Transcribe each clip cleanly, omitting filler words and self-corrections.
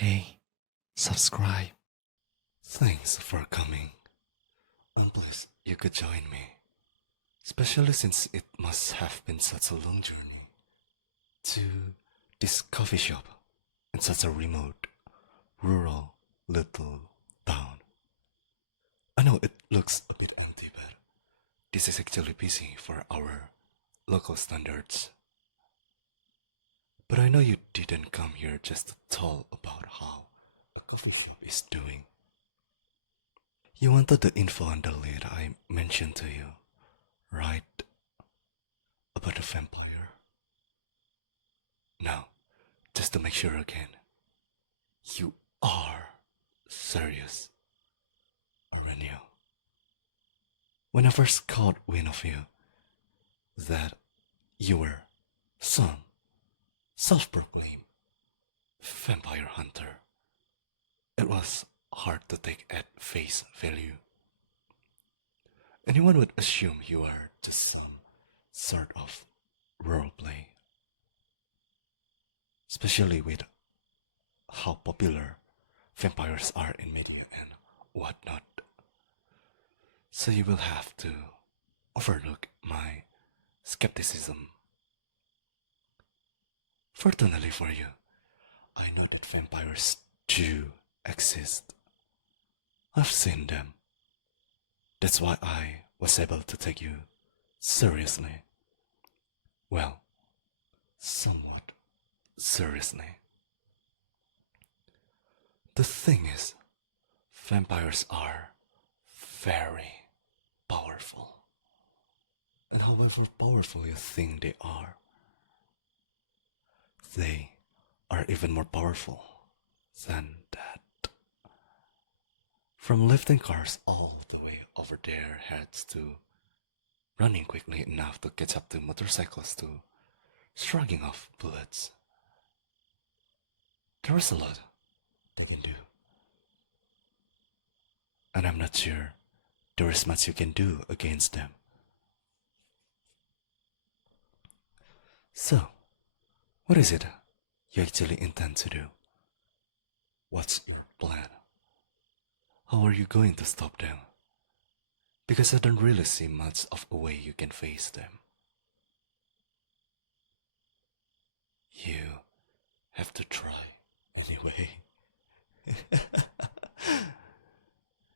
Hey, subscribe. Thanks for coming. And please, you could join me. Especially since it must have been such a long journey to this coffee shop in such a remote, rural little town. I know it looks a bit empty, but this is actually busy for our local standards. But I know you didn't come here just to tell about how a coffee shop is doing. You wanted the info on the lead I mentioned to you, right? About the vampire? Now, just to make sure again, you are serious, aren't you? When I first caught wind of you, that you were some self-proclaimed vampire hunter, it was hard to take at face value. Anyone would assume you are just some sort of roleplay, especially with how popular vampires are in media and whatnot. So you will have to overlook my skepticism. Fortunately for you, I know that vampires do exist. I've seen them. That's why I was able to take you seriously. Well, somewhat seriously. The thing is, vampires are very powerful. And however powerful you think they are even more powerful than that. From lifting cars all the way over their heads to running quickly enough to catch up to motorcycles to shrugging off bullets. There is a lot they can do. And I'm not sure there is much you can do against them. So, what is it you actually intend to do? What's your plan? How are you going to stop them? Because I don't really see much of a way you can face them. You have to try anyway.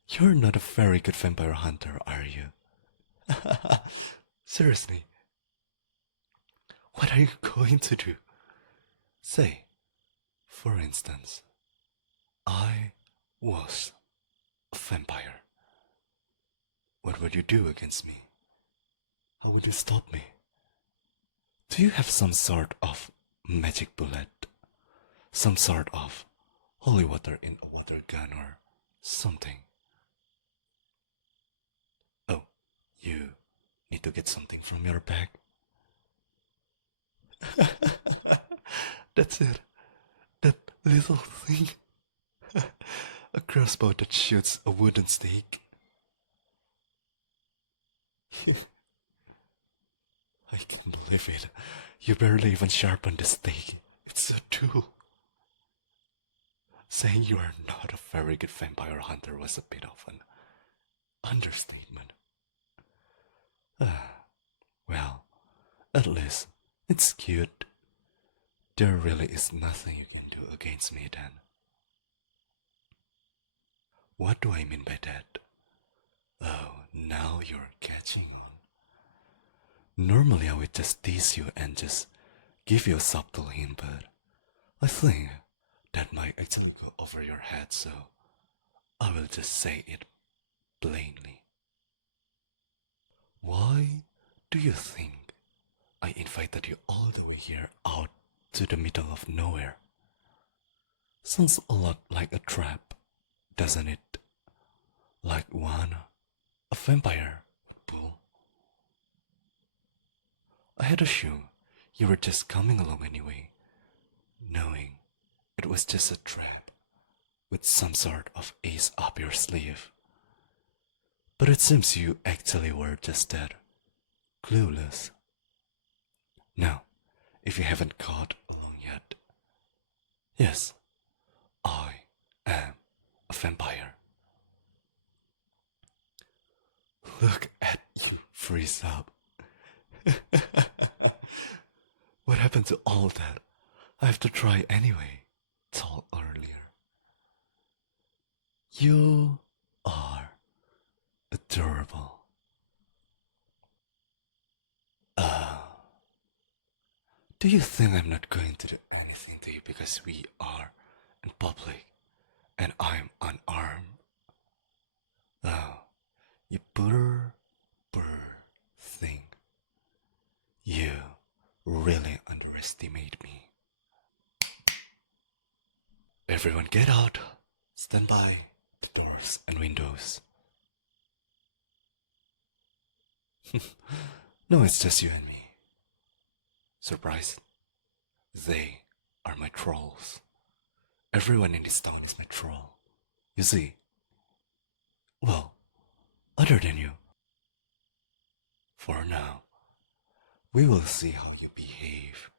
You're not a very good vampire hunter, are you? Seriously. What are you going to do? Say, for instance, I was a vampire. What would you do against me? How would you stop me? Do you have some sort of magic bullet? Some sort of holy water in a water gun or something? Oh, you need to get something from your bag? That's it. That little thing. A crossbow that shoots a wooden stake. I can't believe it. You barely even sharpened the stake. It's a tool. Saying you are not a very good vampire hunter was a bit of an understatement. Well, at least it's cute. There really is nothing you can do against me then. What do I mean by that? Oh, now you're catching on. Normally I would just tease you and just give you a subtle hint, but I think that might actually go over your head, so I will just say it plainly. Why do you think I invited you all the way here out to the middle of nowhere? Sounds a lot like a trap, doesn't it? Like one a vampire would pull. I had assumed you were just coming along anyway, knowing it was just a trap with some sort of ace up your sleeve. But it seems you actually were just that, clueless. Now, if you haven't caught along yet, yes, I vampire. Look at you freeze up. What happened to all that? I have to try anyway. Told earlier. You are adorable. Do you think I'm not going to do anything to you because we are in public and I'm unarmed? Oh, you poor thing. You really underestimate me. Everyone get out. Stand by the doors and windows. No, it's just you and me. Surprised? They are my trolls. Everyone in this town is my troll. You see? Well, other than you. For now, we will see how you behave.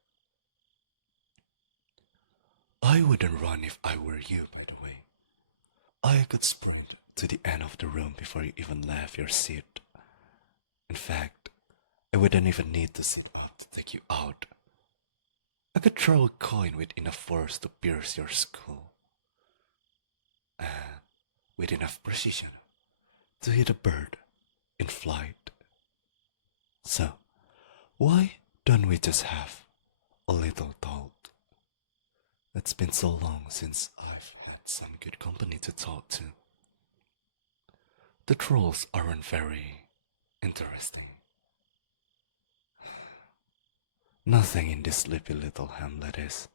I wouldn't run if I were you, by the way. I could sprint to the end of the room before you even left your seat. In fact, I wouldn't even need to sit up to take you out. I could throw a coin with enough force to pierce your skull. And with enough precision to hit a bird in flight. So, why don't we just have a little talk? It's been so long since I've had some good company to talk to. The trolls aren't very interesting. Nothing in this sleepy little hamlet is,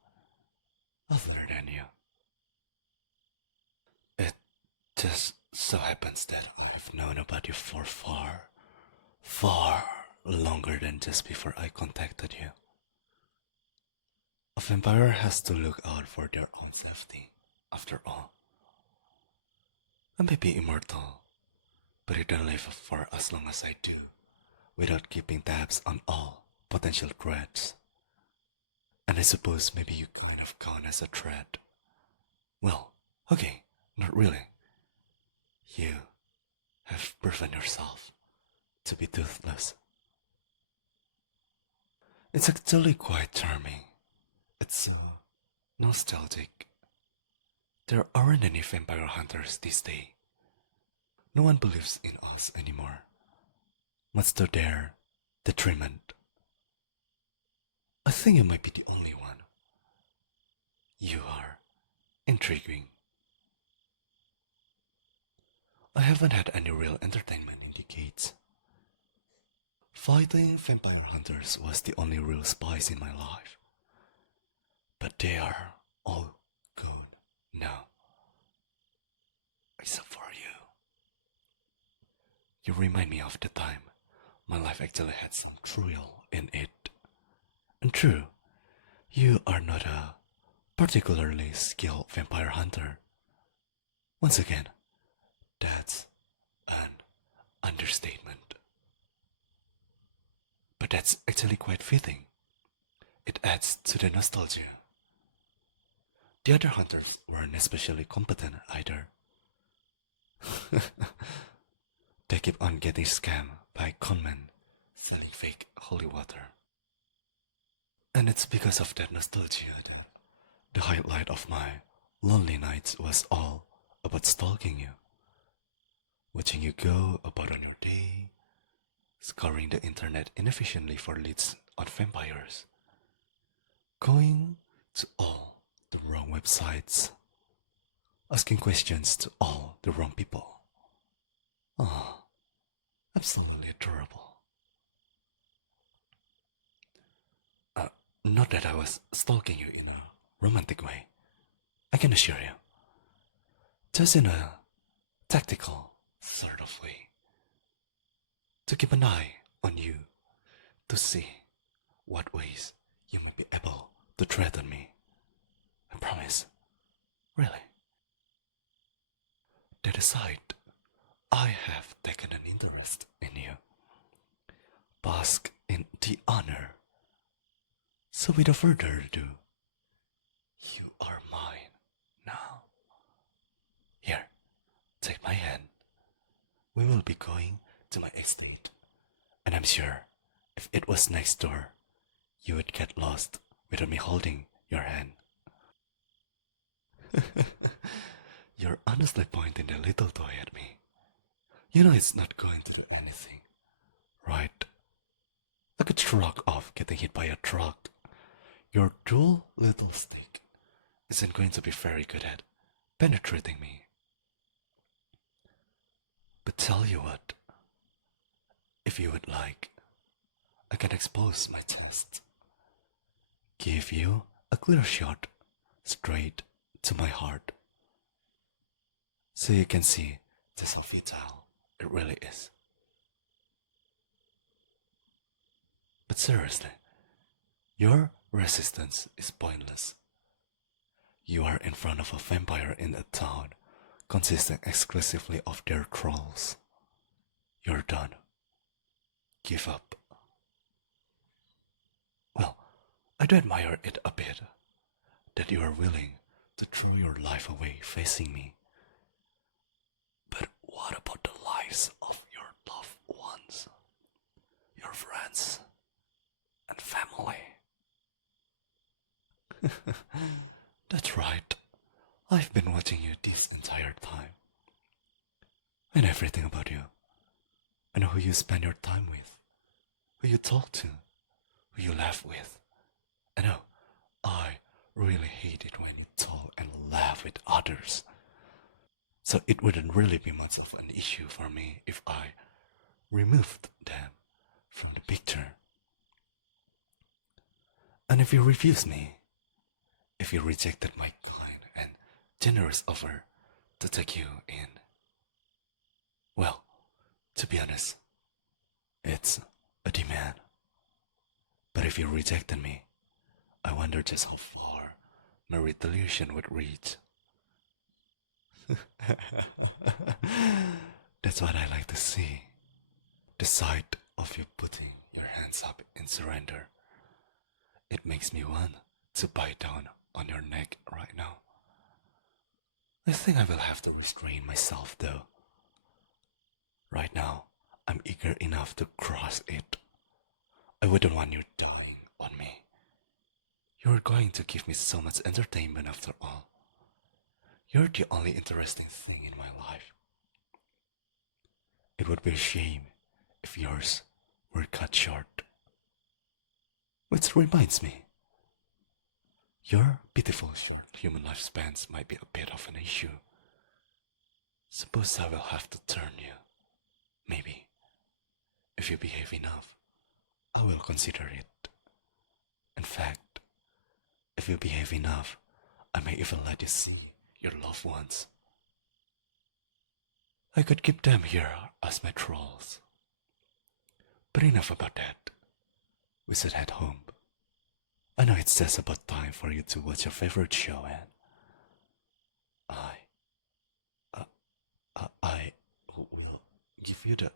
other than you. It just so happens that I've known about you for far longer than just before I contacted you. A vampire has to look out for their own safety, after all. I may be immortal, but I don't live for as long as I do, without keeping tabs on all potential threats. And I suppose maybe you kind of count as a threat. Well, okay, not really. You have proven yourself to be toothless. It's actually quite charming. It's so nostalgic. There aren't any vampire hunters this day. No one believes in us anymore. Much to their detriment. I think you might be the only one. You are intriguing. I haven't had any real entertainment in decades. Fighting vampire hunters was the only real spice in my life. But they are all gone now. Except for you. You remind me of the time my life actually had some thrill in it. And true, you are not a particularly skilled vampire hunter. Once again, that's an understatement. But that's actually quite fitting. It adds to the nostalgia. The other hunters weren't especially competent either. They keep on getting scammed by conmen selling fake holy water. And it's because of that nostalgia that the highlight of my lonely nights was all about stalking you. Watching you go about on your day, scouring the internet inefficiently for leads on vampires, going to all the wrong websites, asking questions to all the wrong people. Oh, absolutely adorable. Not that I was stalking you in a romantic way, I can assure you. Just in a tactical sort of way. To keep an eye on you, to see what ways you may be able to threaten me. I promise. Really. That aside, I have taken an interest in you. Bask in the honor. So without further ado, you are mine now. Here, we will be going to my estate, and I'm sure if it was next door, you would get lost without me holding your hand. You're honestly pointing the little toy at me. You know it's not going to do anything, right? Like a truck off getting hit by a truck. Your dull little stick isn't going to be very good at penetrating me. But tell you what, if you would like, I can expose my chest. Give you a clear shot straight to my heart. So you can see just how vital it really is. But seriously, your resistance is pointless. You are in front of a vampire in a town consisting exclusively of their trolls. You're done. Give up. Well, I do admire it a bit that you are willing to throw your life away facing me. But what about the lives of your loved ones, your friends, and family? That's right. I've been watching you this entire time. I know everything about you. I know who you spend your time with, who you talk to, who you laugh with. I know I really hate it when you talk and laugh with others. So it wouldn't really be much of an issue for me if I removed them from the picture. And if you refuse me, if you rejected my kind and generous offer to take you in, well, to be honest, it's a demand. But if you rejected me, I wonder just how far my retaliation would reach. That's what I like to see. The sight of you putting your hands up in surrender. It makes me want to bite down on your neck right now. I think I will have to restrain myself though. Right now, I'm eager enough to cross it. I wouldn't want you dying on me. You're going to give me so much entertainment after all. You're the only interesting thing in my life. It would be a shame if yours were cut short. Which reminds me, your pitiful short human lifespans might be a bit of an issue. Suppose I will have to turn you. Maybe. If you behave enough, I will consider it. In fact, if you behave enough, I may even let you see your loved ones. I could keep them here as my trolls. But enough about that. We should head home. I know it's just about time for you to watch your favorite show, and I will give you the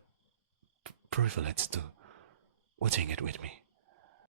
privilege to watching it with me.